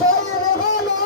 শহীদ হলো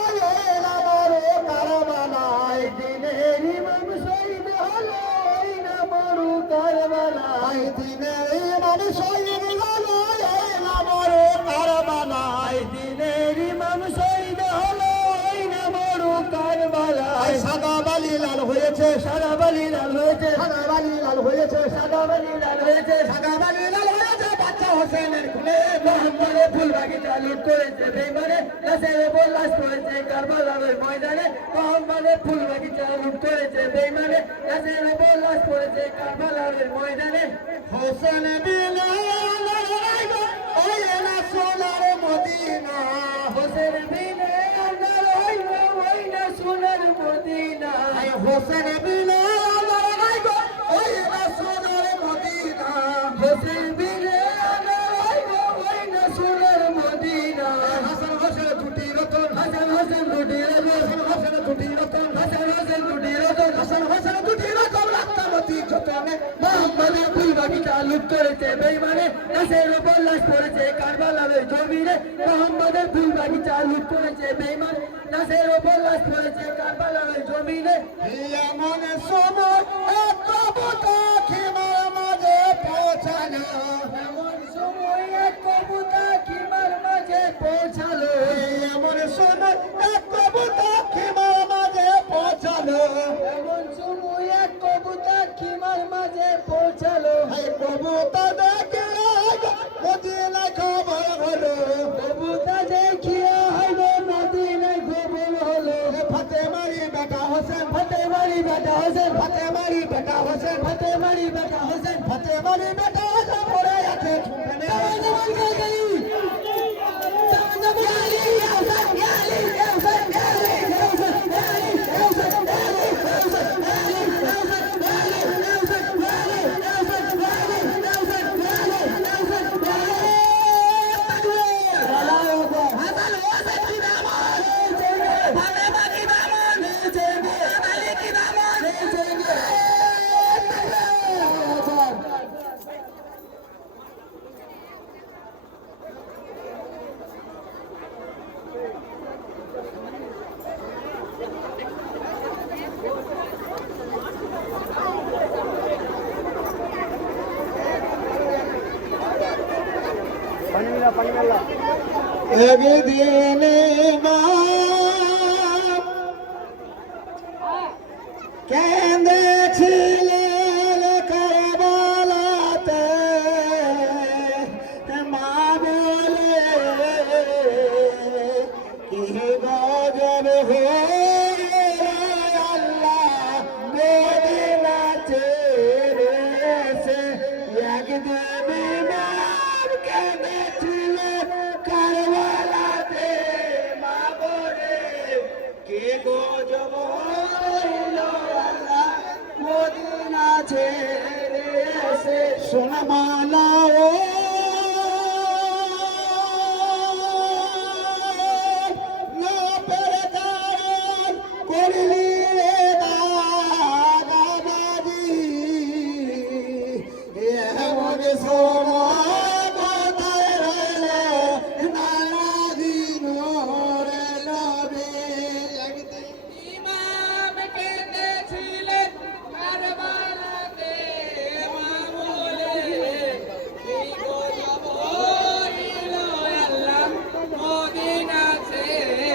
এই না মরু কারবালায় দিনের ইমাম শহীদ হলো এই না মরু কারবালায় দিনের ইমাম শহীদ হলো এই না মরু কারবালায় দিনের ইমাম শহীদ হলো এই না মরু কারবালায় সাদা বালি লাল হয়েছে সাদা বালি লাল হয়েছে সাদা বালি লাল হয়েছে সাদা বালি লাল হয়েছে সাদা বালি লাল হয়েছে বাচ্চা হোসেনের খুলে মোহাম্মদে ফুল বাগিচা লুট করেছে বেইমানে নাসের বল্লাস করেছে কারবালার ময়দানে মোহাম্মদে ফুল বাগিচা লুট করেছে বেইমানে নাসের বল্লাস করেছে কারবালার ময়দানে হোসেন বিলে ওই না সোনার মদিনা হোসেন বিলে ওই না সোনার মদিনা হোসেন বিলে ওই না সোনার মদিনা হোসেন বিলে ওই না সোনার মদিনা হাসান হোসেন দুটি রতন হাসান হোসেন দুটি রতন হাসান দুটি রতন হাসান হোসেন দুটি রতন হাসান হোসেন দুটি রতন রাস্তামতি যতনে মোহাম্মদে ফুল বাগিচা লুট করেছে বেইমানে নাসের বল্লাস করেছে কারবালার জমিনে মোহাম্মদের ফুল বাগিচা লুট করেছে বেইমানে নাসের বল্লাস করেছে কারবালার জমিনে এমন সময় এক কবুতর খিমার মাঝে পৌঁছালো এমন সময় এক কবুতর খিমার মাঝে পৌঁছালো এমন সময় এক কবুতর খিমার মাঝে পৌঁছালো এমন সময় এক কবুতর খিমার মাঝে পৌঁছালো কবুতর দেখে মদিনায় খবর হলো কবুতর দেখিয়ে হইলো মদিনায় খবর হলো ফাতেমারি বেটা হোসেন ফাতেমারি বেটা হোসেন ফাতেমারি বেটা হোসেন ফাতেমারি বেটা হোসেন ফাতেমারি বেটা হোসেন পড়ে আছে একদিন কেঁদেছিলেন কারবালাতে মা বলে কি গজব হলো আল্লাহ মদিনা ছেড়ে এসে একদিন ইমাম কেঁদেছিলেন কারবালাতে মা বলে কি গজব হলো আল্লাহ মদিনা ছেড়ে এসে সোনামালা ও না পেরে কারণ করলি দাদাবাজি এমন সময় কোথায় রইলে নারাদিন রইলবে একদিন ইমাম কেঁদেছিলেন কারবালাতে মা বলে কি গজব হইলো আল্লাহ মদিনা ছেড়ে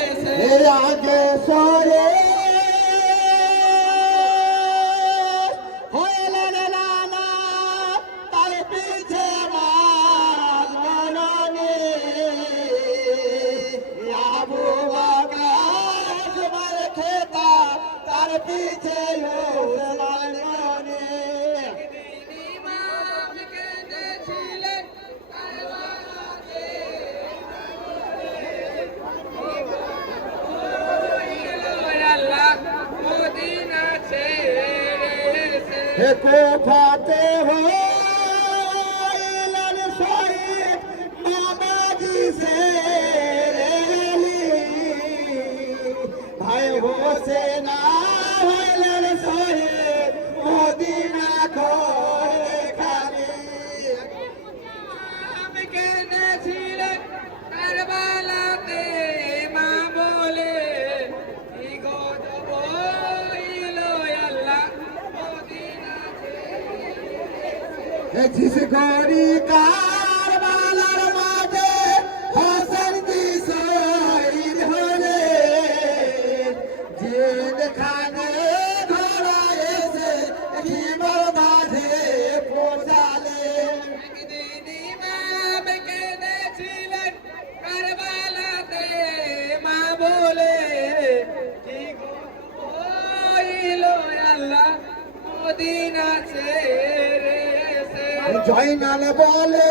এসে আগে সরে হইলেন নানা তার পিছে মাননে আবু বকর মার খেতা তার পিছে মাননে ইমাম কেঁদেছিলেন কারবালাতে আল্লাহ মদিনা ছেড়ে এসে কোফাতে হইলেন শহীদ মামাজি সেরেলি ভাই হোসেন হইলেন শহীদ মদিনা ঘরে খালি ইমাম কেঁদেছিলেন কারবালাতে জিস গরি কারবালার মাঝে হোসেন জি শহীদ হলে যেখানে ধরা এসে হিমার মাঝে পৌঁছালে একদিন ইমাম কেঁদেছিলেন কারবালাতে মা বলে কি হইল আল্লাহ মদিনা ছেড়ে এসে জয়নাল বলে